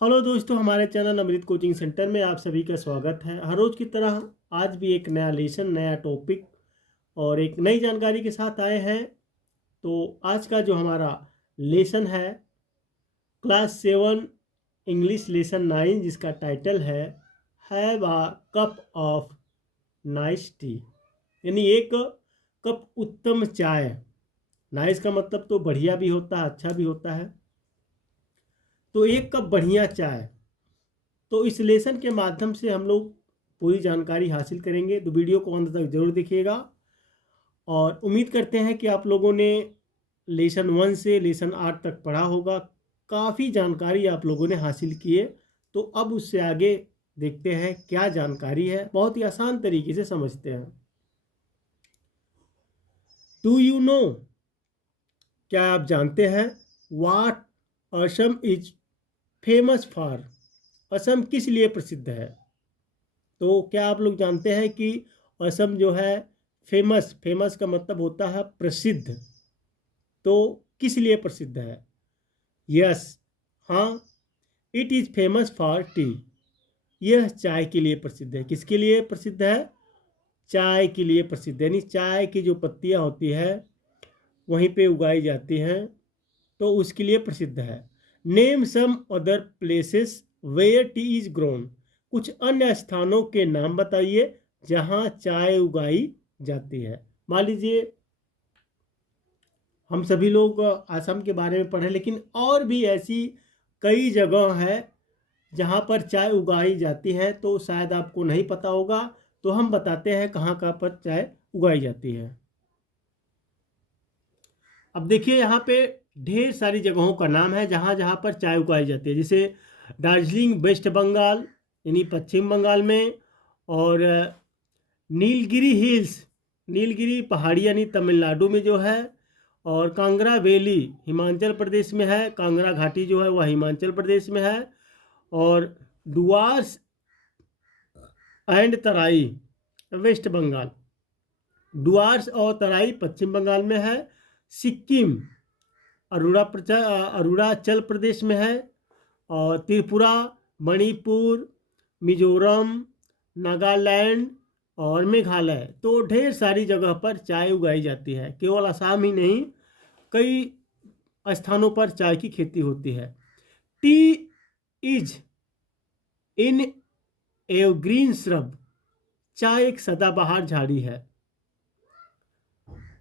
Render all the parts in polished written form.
Hello दोस्तों, हमारे channel अमृत coaching centre में आप सभी का स्वागत है। हर रोज़ की तरह आज भी एक नया लेसन, नया टॉपिक और एक नई जानकारी के साथ आए हैं। तो आज का जो हमारा लेसन है क्लास 7 इंग्लिश लेसन 9, जिसका टाइटल है have a cup of nice T, यानी एक कप उत्तम चाय। नाइस का मतलब तो बढ़िया भी होता है, अच्छा भी होता है। तो एक कप बढ़िया चाय। तो इस लेसन के माध्यम से हम लोग पूरी जानकारी हासिल करेंगे, तो वीडियो को अंत तक जरूर देखिएगा। और उम्मीद करते हैं कि आप लोगों ने लेसन 1 से लेसन 8 तक पढ़ा होगा। काफ़ी जानकारी आप लोगों ने हासिल की है। तो अब उससे आगे देखते हैं क्या जानकारी है, बहुत ही आसान तरीके से समझते हैं। डू यू नो, क्या आप जानते हैं, what Assam is famous for, Assam किस लिए प्रसिद्ध है। तो क्या आप लोग जानते हैं कि असम जो है फेमस, फेमस का मतलब होता है प्रसिद्ध, तो किस लिए प्रसिद्ध है। यस, हाँ, it is famous for T, यह चाय के लिए प्रसिद्ध है। किसके लिए प्रसिद्ध है? चाय के लिए प्रसिद्ध है, यानी चाय की जो पत्तियां होती है वहीं पे उगाई जाती हैं, तो उसके लिए प्रसिद्ध है। Name some other places where tea is grown, कुछ अन्य स्थानों के नाम बताइए जहां चाय उगाई जाती है। मान लीजिए हम सभी लोग असम के बारे में पढ़े, लेकिन और भी ऐसी कई जगह है जहां पर चाय उगाई जाती है, तो शायद आपको नहीं पता होगा। तो हम बताते हैं कहाँ कहाँ पर चाय उगाई जाती है। अब देखिए यहाँ पे ढेर सारी जगहों का नाम है जहाँ जहाँ पर चाय उगाई जाती है, जैसे दार्जिलिंग वेस्ट बंगाल यानी पश्चिम बंगाल में, और नीलगिरी हिल्स, नीलगिरी पहाड़ी यानी तमिलनाडु में जो है, और कांगड़ा वैली हिमाचल प्रदेश में है, कांगड़ा घाटी जो है वह हिमाचल प्रदेश में है, और डुआर्स एंड तराई वेस्ट बंगाल, डुआर्स और तराई पश्चिम बंगाल में है। सिक्किम अरुणाचल प्रदेश में है, और त्रिपुरा, मणिपुर, मिजोरम, नागालैंड और मेघालय, तो ढेर सारी जगह पर चाय उगाई जाती है। केवल असम ही नहीं, कई स्थानों पर चाय की खेती होती है। T is in evergreen shrub, चाय एक सदाबहार झाड़ी है।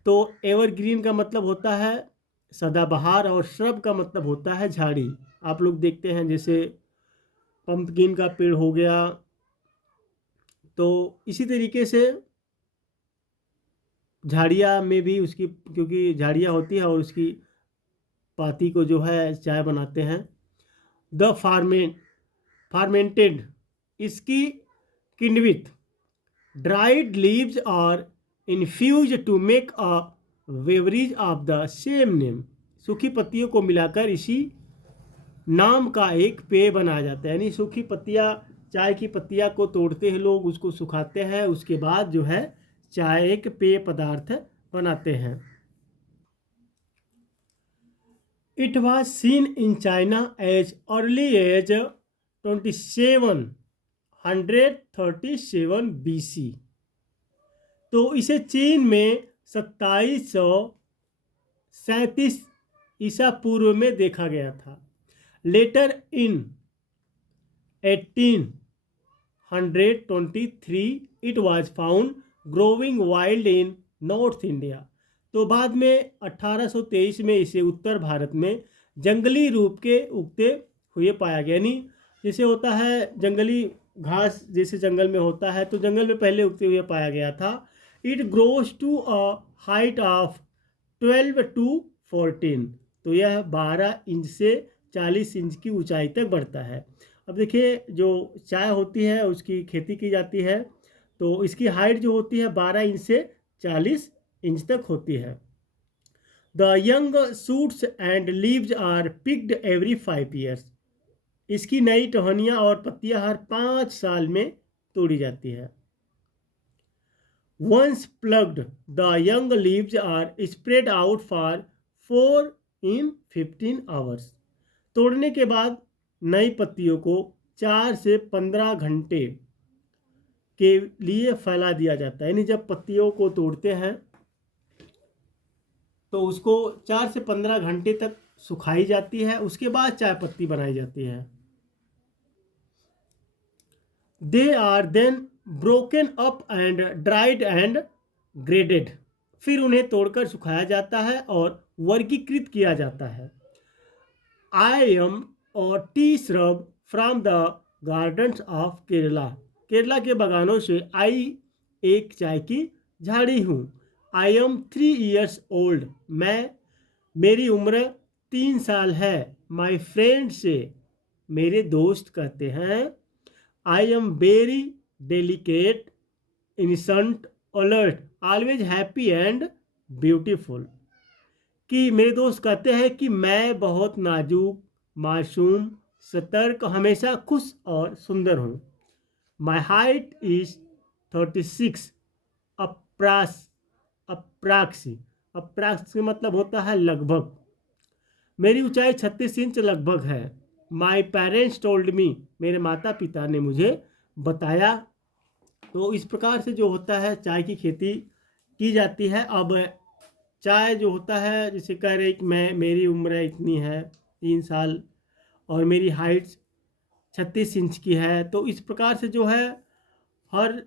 तो एवरग्रीन का मतलब होता है सदाबहार, और श्रब का मतलब होता है झाड़ी। आप लोग देखते हैं जैसे पंपकिन का पेड़ हो गया, तो इसी तरीके से झाड़ियाँ में भी उसकी, क्योंकि झाड़ियाँ होती है और उसकी पाती को जो है चाय बनाते हैं। द फार्मेंटेड, इसकी किण्वित dried leaves are infuse to make a beverage of the same name, सूखी पत्तियों को मिलाकर इसी नाम का एक पेय बनाया जाता है। यानी सूखी पत्तियाँ, चाय की पत्तियाँ को तोड़ते हैं लोग, उसको सुखाते हैं, उसके बाद जो है चाय एक पेय पदार्थ बनाते हैं। It was seen in China as early as 2737 BC, तो इसे चीन में 2737 ईसा पूर्व में देखा गया था। Later in 1823 it was found growing wild in north India, तो बाद में 1823 में इसे उत्तर भारत में जंगली रूप के उगते हुए पाया गया। यानी जैसे होता है जंगली घास, जैसे जंगल में होता है, तो जंगल में पहले उगते हुए पाया गया था। It grows to a height of 12 to 14, तो यह 12 इंच से 40 इंच की ऊंचाई तक बढ़ता है। अब देखिए जो चाय होती है उसकी खेती की जाती है, तो इसकी हाइट जो होती है 12 इंच से 40 इंच तक होती है। The young shoots and leaves are picked every 5 years, इसकी नई टहनियाँ और पत्तियाँ हर 5 साल में तोड़ी जाती है। Once plucked, the young leaves are spread out for 4 in 15 hours, तोड़ने के बाद नई पत्तियों को 4 से 15 घंटे के लिए फैला दिया जाता है। यानी जब पत्तियों को तोड़ते हैं तो उसको 4 से 15 घंटे तक सुखाई जाती है, उसके बाद चाय पत्ती बनाई जाती है। They are then broken up and dried and graded. फिर उन्हें तोड़कर सुखाया जाता है और वर्गीकृत किया जाता है। आई एम और T shrub from the gardens of Kerala. Kerala के बागानों से आई एक चाय की झाड़ी हूँ। I am 3 years old. मेरी उम्र 3 साल है। माई फ्रेंड से मेरे दोस्त कहते हैं। I am very delicate, innocent, alert, always happy and beautiful. कि मेरे दोस्त कहते हैं कि मैं बहुत नाजुक, मासूम, सतर्क, हमेशा खुश और सुंदर हूँ। My height is 36 अप्रास अप्राक्सी। अप्राक्सी मतलब होता है लगभग। मेरी ऊंचाई 36 इंच लगभग है। My parents told me. मेरे माता पिता ने मुझे बताया। तो इस प्रकार से जो होता है चाय की खेती की जाती है। अब चाय जो होता है, जैसे कह रहे कि मेरी उम्र इतनी है 3 साल और मेरी हाइट 36 इंच की है, तो इस प्रकार से जो है हर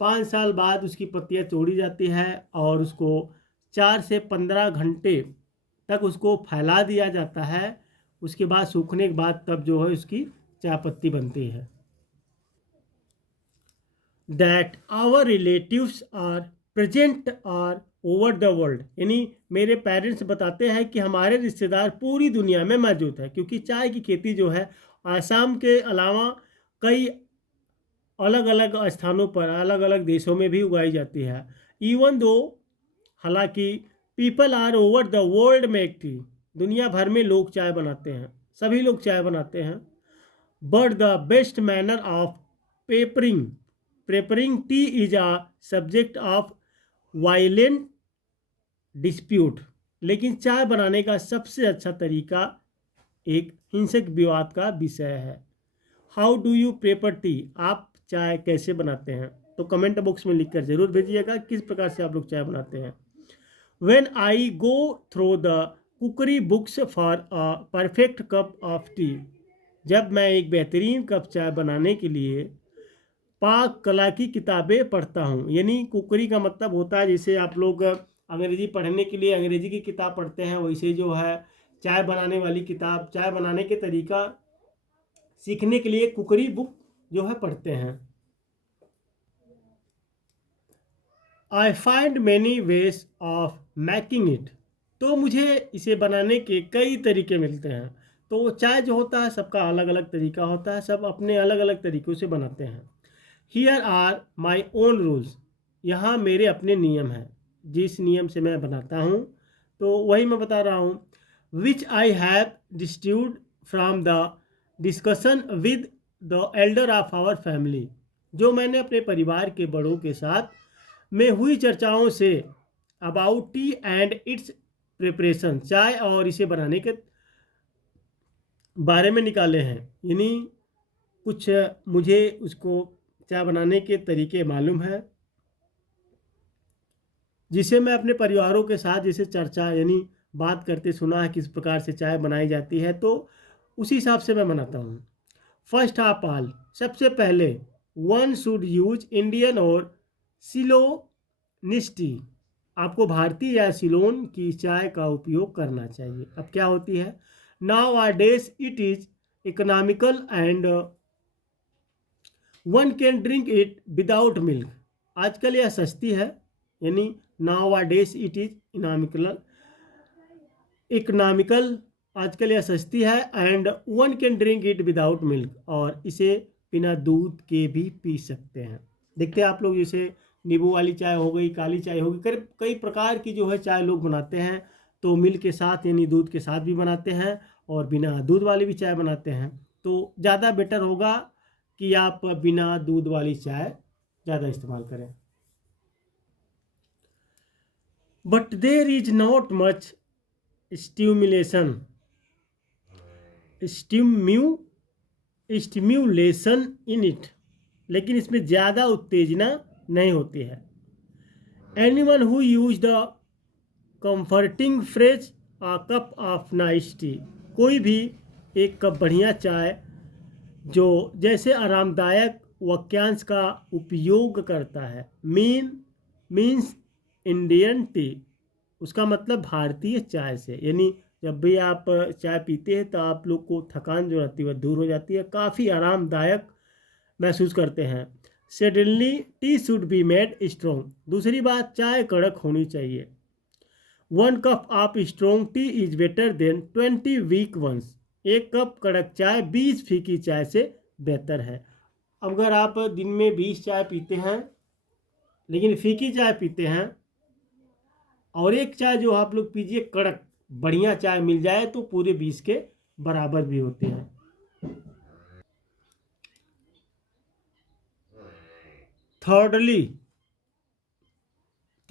5 साल बाद उसकी पत्तियां तोड़ी जाती है और उसको 4 से 15 घंटे तक उसको फैला दिया जाता है। उसके बाद सूखने के बाद तब जो है उसकी चाय पत्ती बनती है। That our relatives are present are over the world. यानी मेरे पेरेंट्स बताते हैं कि हमारे रिश्तेदार पूरी दुनिया में मौजूद है, क्योंकि चाय की खेती जो है आसाम के अलावा कई अलग अलग स्थानों पर, अलग अलग देशों में भी उगाई जाती है। इवन दो, हालांकि people are over the world make tea. दुनिया भर में लोग चाय बनाते हैं, सभी लोग चाय बनाते हैं। But the best manner of peppering preparing tea is a subject of violent dispute. लेकिन चाय बनाने का सबसे अच्छा तरीका एक हिंसक विवाद का विषय है। How do you prefer T. आप चाय कैसे बनाते हैं? तो कमेंट बॉक्स में लिखकर जरूर भेजिएगा किस प्रकार से आप लोग चाय बनाते हैं। When I go through the cookery books for a perfect cup of tea। जब मैं एक बेहतरीन कप चाय बनाने के लिए पाक कला की किताबें पढ़ता हूँ। यानी कुकरी का मतलब होता है, जैसे आप लोग अंग्रेजी पढ़ने के लिए अंग्रेजी की किताब पढ़ते हैं, वैसे जो है चाय बनाने वाली किताब, चाय बनाने के तरीका सीखने के लिए कुकरी बुक जो है पढ़ते हैं। I find many ways of making it. तो मुझे इसे बनाने के कई तरीके मिलते हैं। तो चाय जो होता है सबका अलग अलग तरीका होता है, सब अपने अलग अलग तरीक़ों से बनाते हैं। Here are my own rules. यहाँ मेरे अपने नियम हैं, जिस नियम से मैं बनाता हूँ तो वही मैं बता रहा हूँ। Which I have distilled from the discussion with the elder of our family. जो मैंने अपने परिवार के बड़ों के साथ में हुई चर्चाओं say about T and it's preparation. चाय और इसे बनाने के बारे में निकाले हैं। यानी कुछ मुझे उसको चाय बनाने के तरीके मालूम है, जिसे मैं अपने परिवारों के साथ जैसे चर्चा यानी बात करते सुना है किस प्रकार से चाय बनाई जाती है, तो उसी हिसाब से मैं बनाता हूँ। फर्स्ट ऑफ ऑल, सबसे पहले वन शुड यूज इंडियन और सिलोनिस्टी। आपको भारतीय या सिलोन की चाय का उपयोग करना चाहिए। अब क्या होती है, nowadays it is economical and one can drink it without milk. आजकल यह सस्ती है। यानी nowadays it is economical, आजकल यह सस्ती है। And one can drink it without milk, और इसे बिना दूध के भी पी सकते हैं। देखते हैं आप लोग, जैसे नींबू वाली चाय हो गई, काली चाय हो गई, कई प्रकार की जो है चाय लोग बनाते हैं। तो मिल्क के साथ यानी दूध के साथ भी बनाते हैं और बिना दूध वाली भी चाय बनाते हैं। तो ज़्यादा बेटर होगा कि आप बिना दूध वाली चाय ज़्यादा इस्तेमाल करें। But there is not much stimulation stimulation in it, लेकिन इसमें ज़्यादा उत्तेजना नहीं होती है। Anyone who use the comforting phrase a cup of nice T, कोई भी एक कप बढ़िया चाय जो जैसे आरामदायक वाक्यांश का उपयोग करता है। मीन्स इंडियन टी, उसका मतलब भारतीय चाय से, यानी जब भी आप चाय पीते हैं तो आप लोग को थकान जो रहती है वह दूर हो जाती है, काफ़ी आरामदायक महसूस करते हैं। Suddenly tea should be made strong, दूसरी बात चाय कड़क होनी चाहिए। 1 cup of strong tea is better than 20 weak ones, 1 cup कड़क चाय 20 फीकी चाय से बेहतर है। अगर आप दिन में 20 चाय पीते हैं लेकिन फीकी चाय पीते हैं, और एक चाय जो आप लोग पीजिए कड़क बढ़िया चाय मिल जाए, तो पूरे 20 के बराबर भी होते हैं। थर्डली,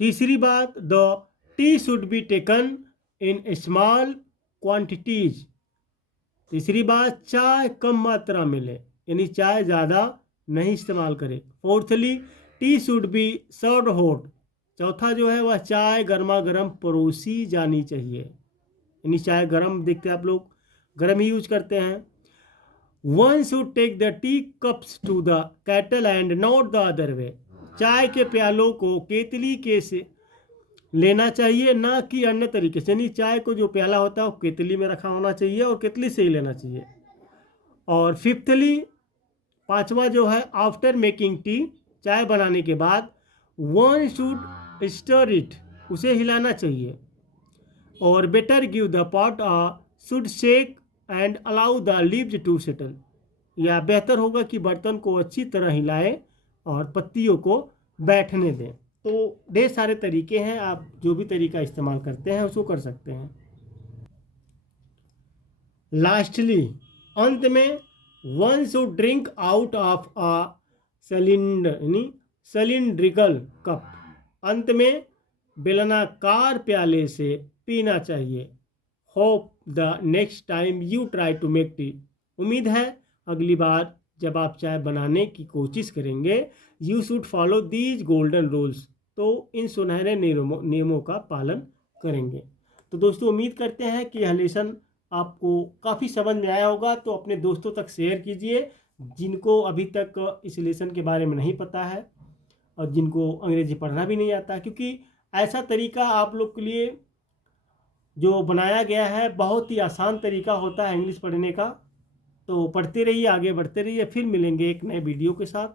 तीसरी बात, the T should be taken in small quantities, तीसरी बात चाय कम मात्रा में ले, यानी चाय ज़्यादा नहीं इस्तेमाल करें। Fourthly, T should be served hot, चौथा जो है वह चाय गर्मा गर्म परोसी जानी चाहिए, यानी चाय गर्म देखते हैं आप लोग, गर्म ही यूज करते हैं। One should take the tea cups to the kettle and not the other way, चाय के प्यालों को केतली के से लेना चाहिए, ना कि अन्य तरीके से, यानी चाय को जो प्याला होता है वो केतली में रखा होना चाहिए और केतली से ही लेना चाहिए। और फिफ्थली, पांचवा जो है, आफ्टर मेकिंग टी, चाय बनाने के बाद वन शुड स्टर इट, उसे हिलाना चाहिए। और better give the pot should shake and allow the leaves to settle, या बेहतर होगा कि बर्तन को अच्छी तरह हिलाएं और पत्तियों को बैठने दें। तो ढेर सारे तरीके हैं, आप जो भी तरीका इस्तेमाल करते हैं उसको कर सकते हैं। लास्टली, अंत में, one should drink out of a cylinder यानी सिलिंड्रिकल कप, अंत में बेलनाकार प्याले से पीना चाहिए। Hope the next time you try to make tea, उम्मीद है अगली बार जब आप चाय बनाने की कोशिश करेंगे, you should follow these golden rules, तो इन सुनहरे नियमों का पालन करेंगे। तो दोस्तों, उम्मीद करते हैं कि यह लेसन आपको काफ़ी समझ में आया होगा, तो अपने दोस्तों तक शेयर कीजिए जिनको अभी तक इस लेसन के बारे में नहीं पता है और जिनको अंग्रेजी पढ़ना भी नहीं आता, क्योंकि ऐसा तरीका आप लोग के लिए जो बनाया गया है बहुत ही आसान तरीका होता है इंग्लिश पढ़ने का। तो पढ़ते रहिए, आगे बढ़ते रहिए, फिर मिलेंगे एक नए वीडियो के साथ।